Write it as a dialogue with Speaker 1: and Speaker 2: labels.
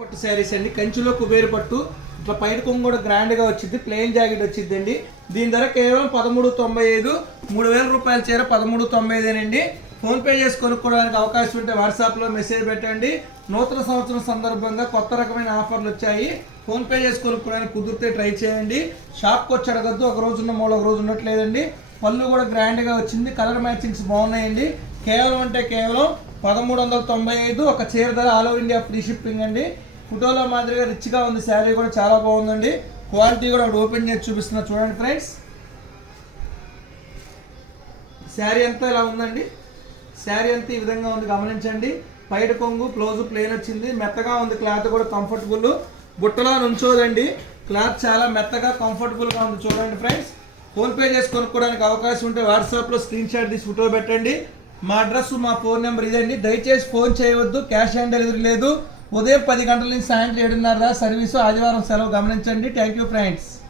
Speaker 1: పట్టు శారీస్ అండి. కంచిలో కుబేరు పట్టు. ఇట్లా పైన కొంగు కూడా గ్రాండ్గా వచ్చింది. ప్లెయిన్ జాకెట్ వచ్చిందండి. దీని ధర కేవలం పదమూడు తొంభై ఐదు మూడు వేల రూపాయల చీర పదమూడు తొంభై ఐదేనండి. ఫోన్పే చేసి కొనుక్కోవడానికి అవకాశం ఉంటే వాట్సాప్లో మెసేజ్ పెట్టండి. నూతన సంవత్సరం సందర్భంగా కొత్త రకమైన ఆఫర్లు వచ్చాయి. ఫోన్పే చేసి కొనుక్కోవడానికి కుదిరితే ట్రై చేయండి. షాప్కి వచ్చి అడగద్దు. ఒక రోజు ఉన్న మూడు ఒక రోజు ఉండట్లేదండి పళ్ళు కూడా గ్రాండ్గా వచ్చింది. కలర్ మ్యాచింగ్స్ బాగున్నాయండి. కేవలం అంటే కేవలం పదమూడు వందల తొంభై ఐదు ఒక చీర ధర all over India free shipping అండి. ఫోటోలో మాదిరిగా రిచ్గా ఉంది శారీ కూడా చాలా బాగుందండి. క్వాలిటీ కూడా ఒకటి ఓపెన్ చేసి చూపిస్తున్నా చూడండి ఫ్రెండ్స్ శారీ అంతా ఇలా ఉందండి. శారీ అంతా ఈ విధంగా ఉంది గమనించండి. పైట కొంగు బ్లౌజ్ ప్లేన్ వచ్చింది. మెత్తగా ఉంది క్లాత్ కూడా కంఫర్టబుల్ బుట్టలో నుంచోదండి. క్లాత్ చాలా మెత్తగా కంఫర్టబుల్గా ఉంది చూడండి ఫ్రెండ్స్ ఫోన్పే చేసి కొనుక్కోవడానికి అవకాశం ఉంటే వాట్సాప్లో స్క్రీన్ షాట్ తీసి ఫోటో పెట్టండి. మా అడ్రస్ మా ఫోన్ నెంబర్ ఇదండి. దయచేసి ఫోన్ చేయవద్దు క్యాష్ ఆన్ డెలివరీ లేదు. ఉదయం పది గంటల నుంచి సాయంత్రం ఏడున్నర సర్వీసు ఆదివారం సెలవు గమనించండి. Thank you friends.